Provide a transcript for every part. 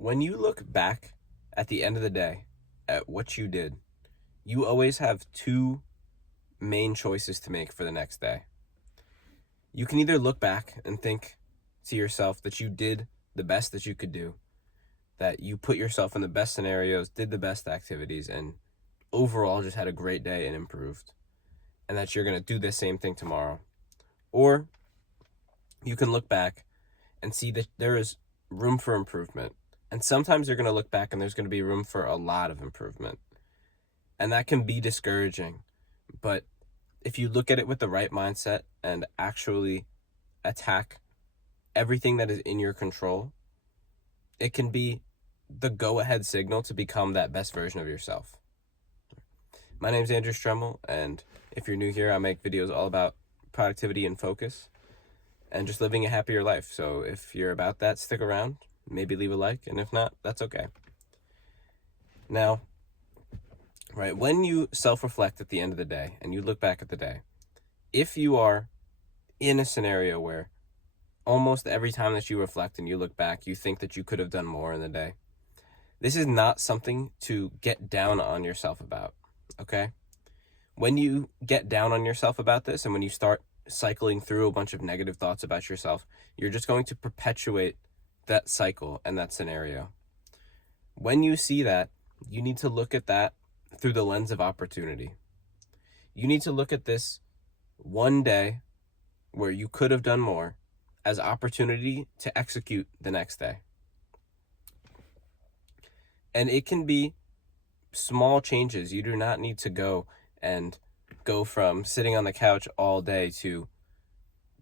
When you look back at the end of the day at what you did, you always have two main choices to make for the next day. You can either look back and think to yourself that you did the best that you could do, that you put yourself in the best scenarios, did the best activities, and overall just had a great day and improved, and that you're going to do the same thing tomorrow. Or you can look back and see that there is room for improvement. And sometimes you're going to look back and there's going to be room for a lot of improvement. And that can be discouraging. But if you look at it with the right mindset and actually attack everything that is in your control, it can be the go-ahead signal to become that best version of yourself. My name is Andrew Stremel, and if you're new here, I make videos all about productivity and focus and just living a happier life. So if you're about that, stick around, maybe leave a like, and if not, that's okay. Now, right, when you self-reflect at the end of the day and you look back at the day, if you are in a scenario where almost every time that you reflect and you look back, you think that you could have done more in the day, this is not something to get down on yourself about, okay? When you get down on yourself about this and when you start cycling through a bunch of negative thoughts about yourself, you're just going to perpetuate that cycle and that scenario. When you see that, you need to look at that through the lens of opportunity. You need to look at this one day where you could have done more as opportunity to execute the next day. And it can be small changes. You do not need to go from sitting on the couch all day to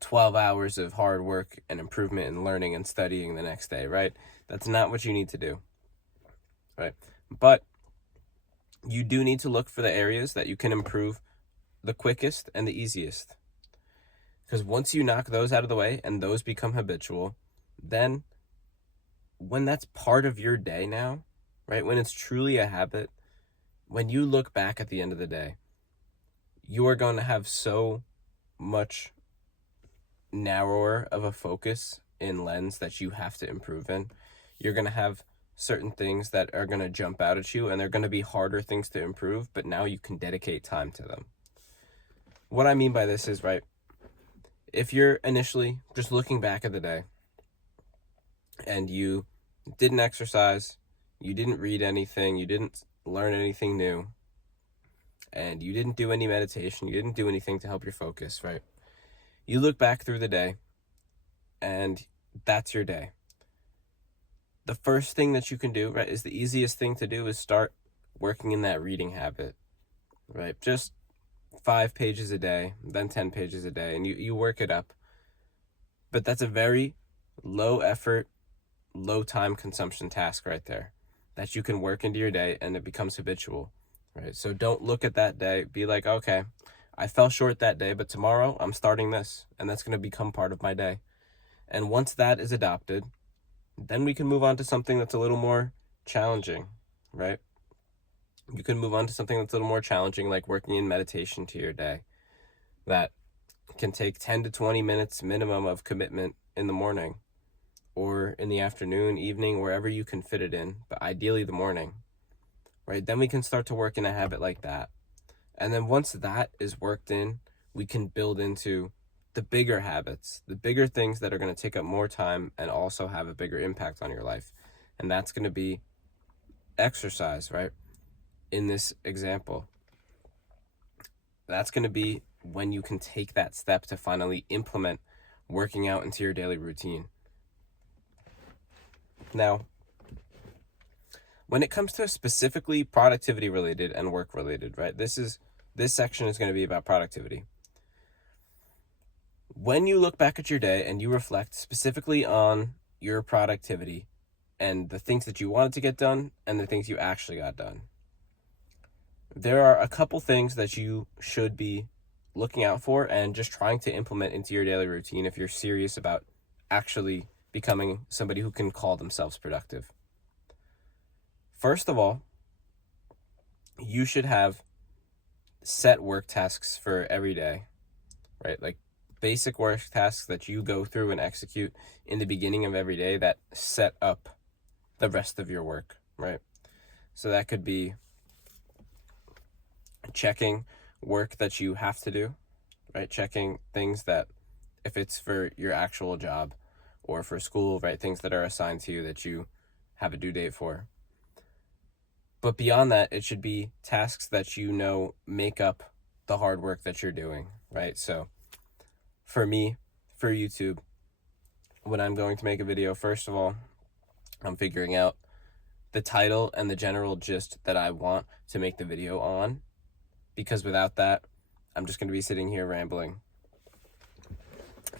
12 hours of hard work and improvement and learning and studying the next day, right? That's not what you need to do, right? But you do need to look for the areas that you can improve the quickest and the easiest. Because once you knock those out of the way and those become habitual, then when that's part of your day now, right, when it's truly a habit, when you look back at the end of the day, you are going to have so much narrower of a focus in lens that you have to improve in. You're going to have certain things that are going to jump out at you, and they're going to be harder things to improve, but now you can dedicate time to them. What I mean by this is, right, if you're initially just looking back at the day and you didn't exercise, you didn't read anything, you didn't learn anything new, and you didn't do any meditation, you didn't do anything to help your focus, right? You look back through the day, and that's your day. The first thing that you can do, right, is the easiest thing to do is start working in that reading habit, right? Just 5 pages a day, then 10 pages a day, and you work it up. But that's a very low effort, low time consumption task right there that you can work into your day and it becomes habitual, right? So don't look at that day, be like, okay, I fell short that day, but tomorrow I'm starting this, and that's going to become part of my day. And once that is adopted, then we can move on to something that's a little more challenging, right? You can move on to something that's a little more challenging, like working in meditation to your day. That can take 10 to 20 minutes minimum of commitment in the morning or in the afternoon, evening, wherever you can fit it in, but ideally the morning, right? Then we can start to work in a habit like that. And then once that is worked in, we can build into the bigger habits, the bigger things that are going to take up more time and also have a bigger impact on your life. And that's going to be exercise, right? In this example, that's going to be when you can take that step to finally implement working out into your daily routine. Now, when it comes to specifically productivity related and work related, right? This section is going to be about productivity. When you look back at your day and you reflect specifically on your productivity and the things that you wanted to get done and the things you actually got done, there are a couple things that you should be looking out for and just trying to implement into your daily routine if you're serious about actually becoming somebody who can call themselves productive. First of all, you should have set work tasks for every day, right? Like basic work tasks that you go through and execute in the beginning of every day that set up the rest of your work, right? So that could be checking work that you have to do, right? Checking things that, if it's for your actual job or for school, right? Things that are assigned to you that you have a due date for. But beyond that, it should be tasks that you know make up the hard work that you're doing, right? So for me, for YouTube, when I'm going to make a video, first of all, I'm figuring out the title and the general gist that I want to make the video on, because without that, I'm just going to be sitting here rambling.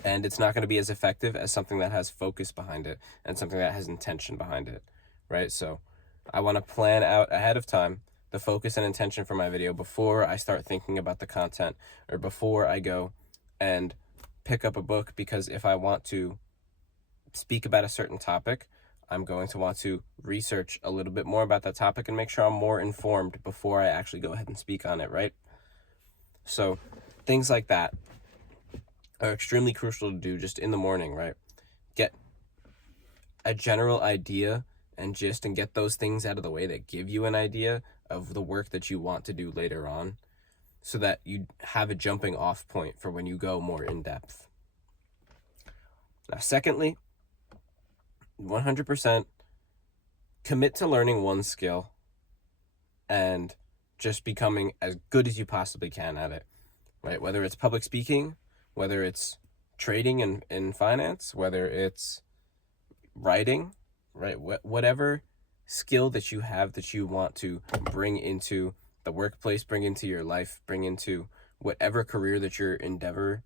And it's not going to be as effective as something that has focus behind it and something that has intention behind it, right? So I want to plan out ahead of time the focus and intention for my video before I start thinking about the content, or before I go and pick up a book, because if I want to speak about a certain topic, I'm going to want to research a little bit more about that topic and make sure I'm more informed before I actually go ahead and speak on it, right? So things like that are extremely crucial to do just in the morning, right? Get a general idea and gist, and get those things out of the way that give you an idea of the work that you want to do later on, so that you have a jumping off point for when you go more in depth. Now, secondly, 100% commit to learning one skill and just becoming as good as you possibly can at it, right? Whether it's public speaking, whether it's trading in finance, whether it's writing, right? Whatever skill that you have that you want to bring into the workplace, bring into your life, bring into whatever career that your endeavor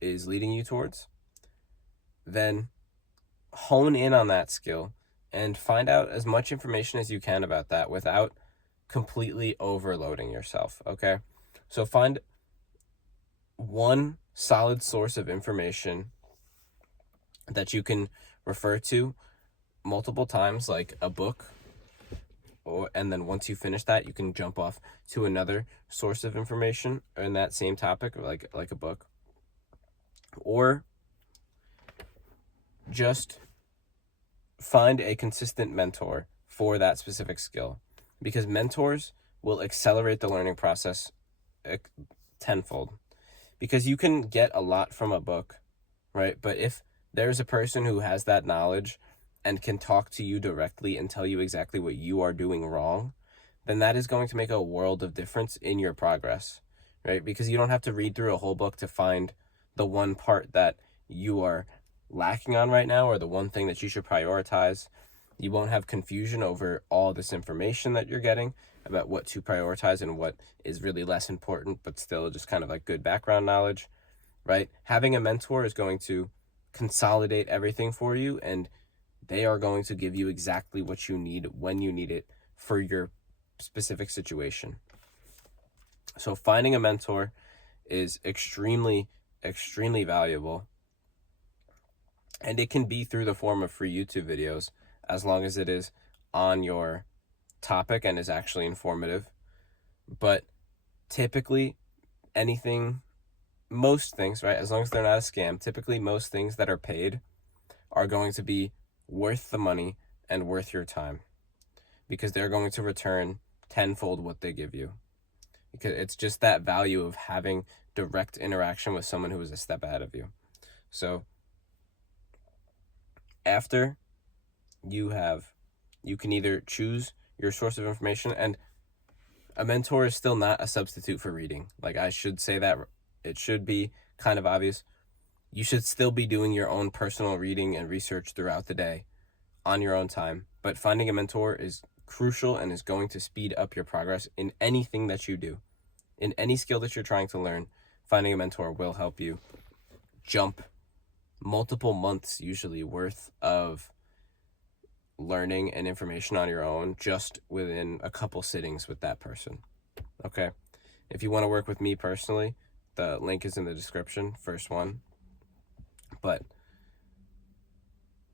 is leading you towards, then hone in on that skill and find out as much information as you can about that without completely overloading yourself, okay? So find one solid source of information that you can refer to multiple times, like a book, and then once you finish that, you can jump off to another source of information in that same topic, like a book. Or just find a consistent mentor for that specific skill, because mentors will accelerate the learning process tenfold. Because you can get a lot from a book, right? But if there's a person who has that knowledge and can talk to you directly and tell you exactly what you are doing wrong, then that is going to make a world of difference in your progress, right? Because you don't have to read through a whole book to find the one part that you are lacking on right now, or the one thing that you should prioritize. You won't have confusion over all this information that you're getting about what to prioritize and what is really less important, but still just kind of like good background knowledge, right? Having a mentor is going to consolidate everything for you, and they are going to give you exactly what you need when you need it for your specific situation. So finding a mentor is extremely, extremely valuable. And it can be through the form of free YouTube videos, as long as it is on your topic and is actually informative. But typically, most things, right, as long as they're not a scam, typically most things that are paid are going to be worth the money and worth your time, because they're going to return tenfold what they give you. Because it's just that value of having direct interaction with someone who is a step ahead of you. So after you can either choose your source of information, and a mentor is still not a substitute for reading. Like, I should say that it should be kind of obvious. You should still be doing your own personal reading and research throughout the day on your own time. But finding a mentor is crucial and is going to speed up your progress in anything that you do. In any skill that you're trying to learn, finding a mentor will help you jump multiple months usually worth of learning and information on your own just within a couple sittings with that person. Okay? If you want to work with me personally, the link is in the description, first one. But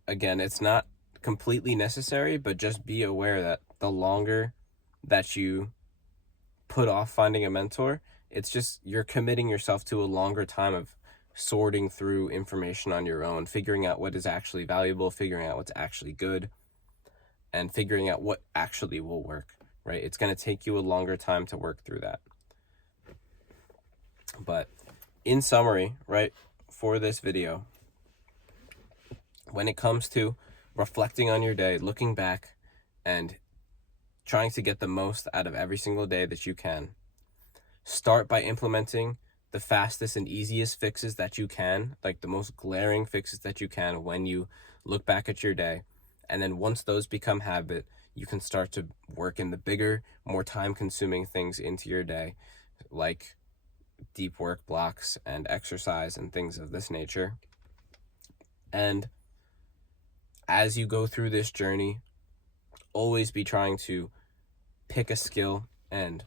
again, it's not completely necessary, but just be aware that the longer that you put off finding a mentor, it's just you're committing yourself to a longer time of sorting through information on your own, figuring out what is actually valuable, figuring out what's actually good. and figuring out what actually will work, right? It's going to take you a longer time to work through that. But in summary, right, for this video, when it comes to reflecting on your day, looking back and trying to get the most out of every single day that you can, start by implementing the fastest and easiest fixes that you can, like the most glaring fixes that you can when you look back at your day. And then once those become habit, you can start to work in the bigger, more time-consuming things into your day, like deep work blocks and exercise and things of this nature. And as you go through this journey, always be trying to pick a skill and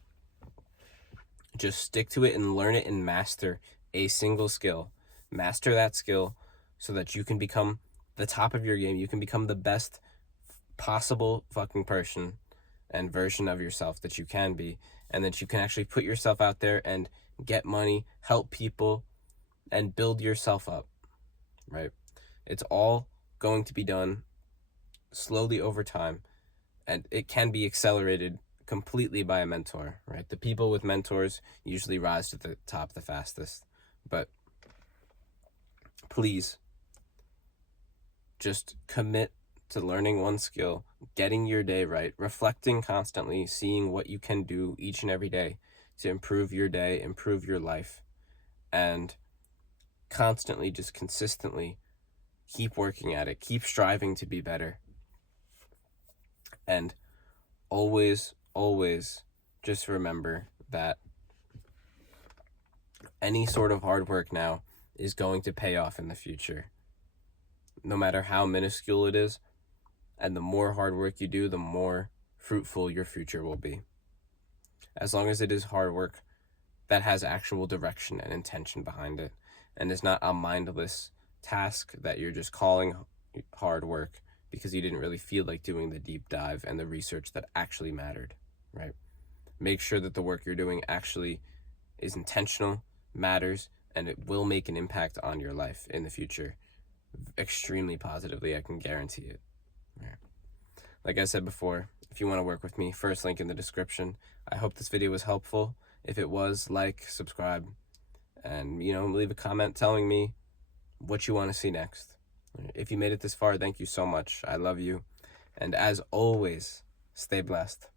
just stick to it and learn it and master a single skill. Master that skill so that you can become the top of your game. You can become the best possible fucking person and version of yourself that you can be. And that you can actually put yourself out there and get money, help people, and build yourself up, right? It's all going to be done slowly over time. And it can be accelerated completely by a mentor, right? The people with mentors usually rise to the top the fastest. But please just commit to learning one skill, getting your day right, reflecting constantly, seeing what you can do each and every day to improve your day, improve your life, and constantly, just consistently keep working at it, keep striving to be better. And always just remember that any sort of hard work now is going to pay off in the future, no matter how minuscule it is. And the more hard work you do, the more fruitful your future will be. As long as it is hard work that has actual direction and intention behind it, and is not a mindless task that you're just calling hard work because you didn't really feel like doing the deep dive and the research that actually mattered, right? Make sure that the work you're doing actually is intentional, matters, and it will make an impact on your life in the future. Extremely positively, I can guarantee it. Right. Like I said before, if you want to work with me, first link in the description. I hope this video was helpful. If it was, like, subscribe, and, leave a comment telling me what you want to see next. If you made it this far, thank you so much. I love you. And as always, stay blessed.